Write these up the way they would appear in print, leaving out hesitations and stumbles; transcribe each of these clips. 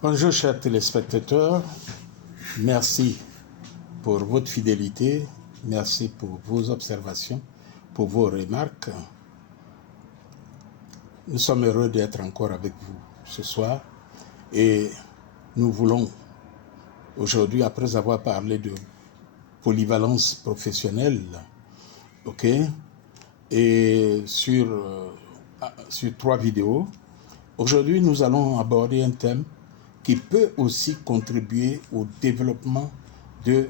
Bonjour chers téléspectateurs, merci pour votre fidélité, merci pour vos observations, pour vos remarques. Nous sommes heureux d'être encore avec vous ce soir et nous voulons aujourd'hui, après avoir parlé de polyvalence professionnelle, et sur 3 vidéos, aujourd'hui nous allons aborder un thème qui peut aussi contribuer au développement de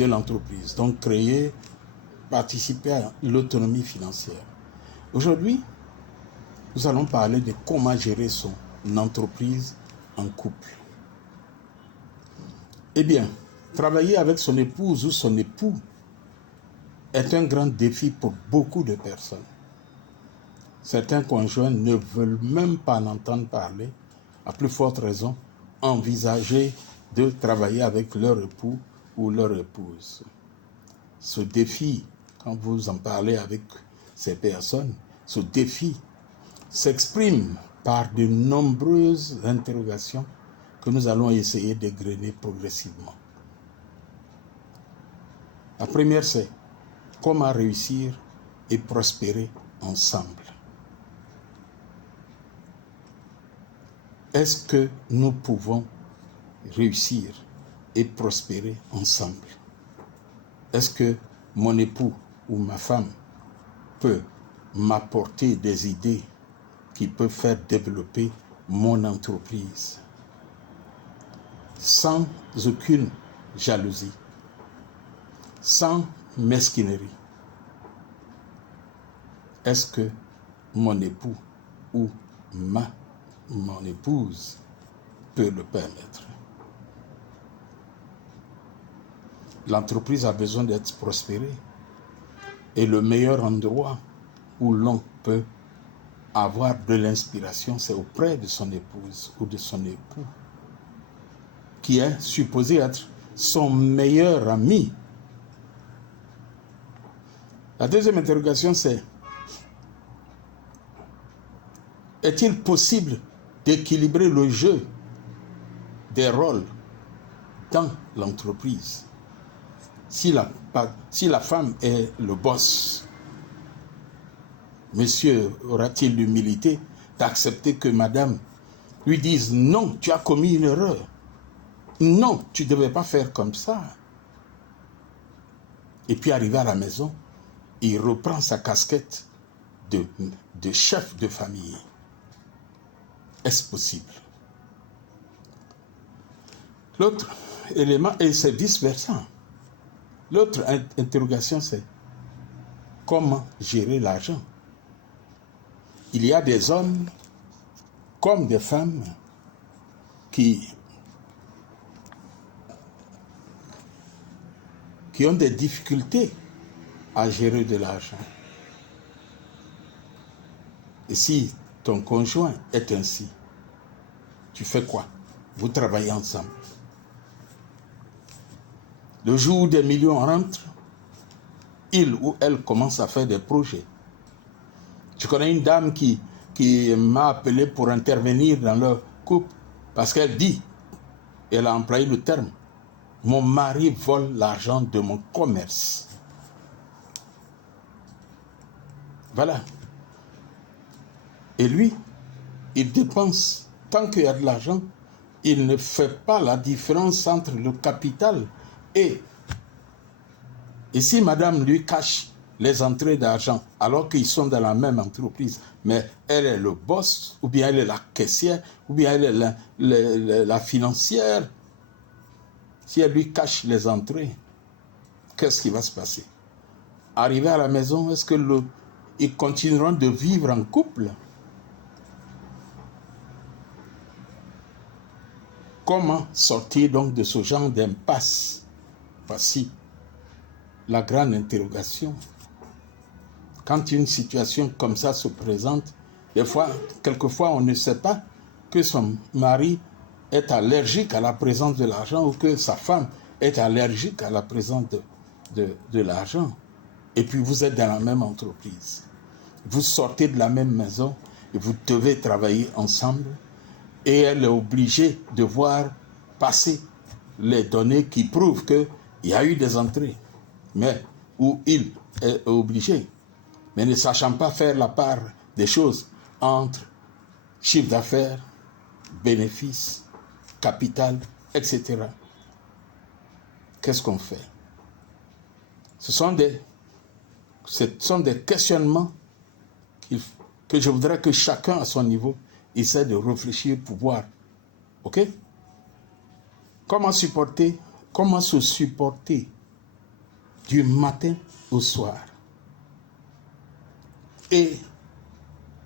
l'entreprise. Donc participer à l'autonomie financière. Aujourd'hui, nous allons parler de comment gérer son entreprise en couple. Eh bien, travailler avec son épouse ou son époux est un grand défi pour beaucoup de personnes. Certains conjoints ne veulent même pas en entendre parler, à plus forte raison, envisager de travailler avec leur époux ou leur épouse. Ce défi, quand vous en parlez avec ces personnes, ce défi s'exprime par de nombreuses interrogations que nous allons essayer d'égrener progressivement. La première, c'est comment réussir et prospérer ensemble. Est-ce que nous pouvons réussir et prospérer ensemble? Est-ce que mon époux ou ma femme peut m'apporter des idées qui peuvent faire développer mon entreprise sans aucune jalousie, sans mesquinerie? Est-ce que mon époux ou mon épouse peut le permettre? L'entreprise a besoin d'être prospérée et le meilleur endroit où l'on peut avoir de l'inspiration, c'est auprès de son épouse ou de son époux, qui est supposé être son meilleur ami. La deuxième interrogation, c'est: est-il possible d'équilibrer le jeu des rôles dans l'entreprise? Si la femme est le boss, monsieur aura-t-il l'humilité d'accepter que madame lui dise: non, tu as commis une erreur, non, tu ne devais pas faire comme ça? Et puis arrivé à la maison, il reprend sa casquette de chef de famille. Est-ce possible? L'autre élément, et c'est vice-versa. L'autre interrogation, c'est comment gérer l'argent? Il y a des hommes comme des femmes qui ont des difficultés à gérer de l'argent. Et si ton conjoint est ainsi, tu fais quoi? Vous travaillez ensemble. Le jour où des millions rentrent, il ou elle commence à faire des projets. Je connais une dame qui m'a appelé pour intervenir dans leur couple parce qu'elle dit, elle a employé le terme: mon mari vole l'argent de mon commerce. Voilà. Et lui, il dépense tant qu'il y a de l'argent. Il ne fait pas la différence entre le capital et si madame lui cache les entrées d'argent alors qu'ils sont dans la même entreprise, mais elle est le boss, ou bien elle est la caissière, ou bien elle est la financière, si elle lui cache les entrées, qu'est-ce qui va se passer? Arrivé à la maison, est-ce que ils continueront de vivre en couple? Comment sortir donc de ce genre d'impasse? Voici la grande interrogation. Quand une situation comme ça se présente, quelquefois on ne sait pas que son mari est allergique à la présence de l'argent ou que sa femme est allergique à la présence de l'argent. Et puis vous êtes dans la même entreprise. Vous sortez de la même maison et vous devez travailler ensemble. Et elle est obligée de voir passer les données qui prouvent qu'il y a eu des entrées. Mais où il est obligé, mais ne sachant pas faire la part des choses entre chiffre d'affaires, bénéfices, capital, etc. Qu'est-ce qu'on fait? Ce sont des questionnements que je voudrais que chacun à son niveau essaie de réfléchir pour voir. Ok? Comment se supporter du matin au soir et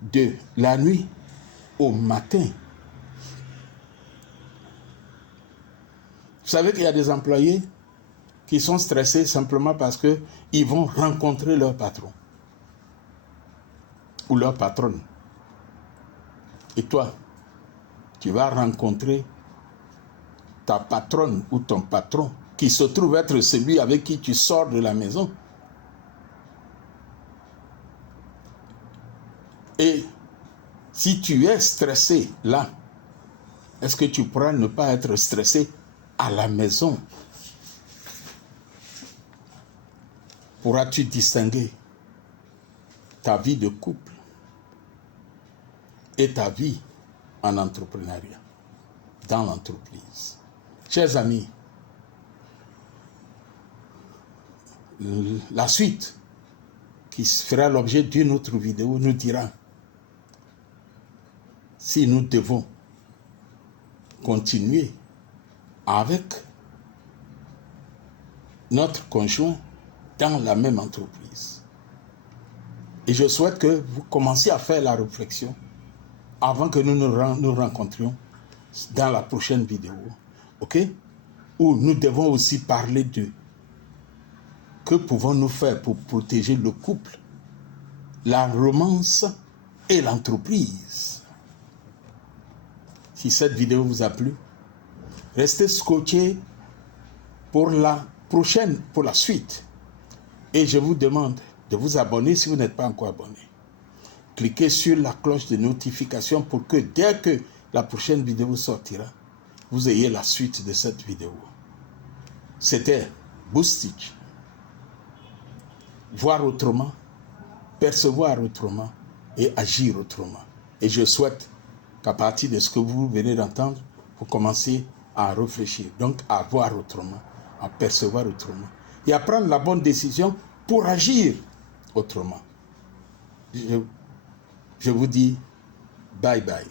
de la nuit au matin. Vous savez qu'il y a des employés qui sont stressés simplement parce qu'ils vont rencontrer leur patron ou leur patronne. Et toi, tu vas rencontrer ta patronne ou ton patron qui se trouve être celui avec qui tu sors de la maison. Et si tu es stressé là, est-ce que tu pourras ne pas être stressé à la maison? Pourras-tu distinguer ta vie de couple et ta vie en entrepreneuriat, dans l'entreprise? Chers amis, la suite qui fera l'objet d'une autre vidéo nous dira si nous devons continuer avec notre conjoint dans la même entreprise. Et je souhaite que vous commenciez à faire la réflexion avant que nous nous rencontrions dans la prochaine vidéo, ok? Où nous devons aussi parler de que pouvons-nous faire pour protéger le couple, la romance et l'entreprise. Si cette vidéo vous a plu, restez scotchés pour la prochaine, pour la suite. Et je vous demande de vous abonner si vous n'êtes pas encore abonné. Cliquez sur la cloche de notification pour que dès que la prochaine vidéo sortira, vous ayez la suite de cette vidéo. C'était Boostich. Voir autrement, percevoir autrement et agir autrement. Et je souhaite qu'à partir de ce que vous venez d'entendre, vous commenciez à réfléchir, donc à voir autrement, à percevoir autrement et à prendre la bonne décision pour agir autrement. Je vous dis bye bye.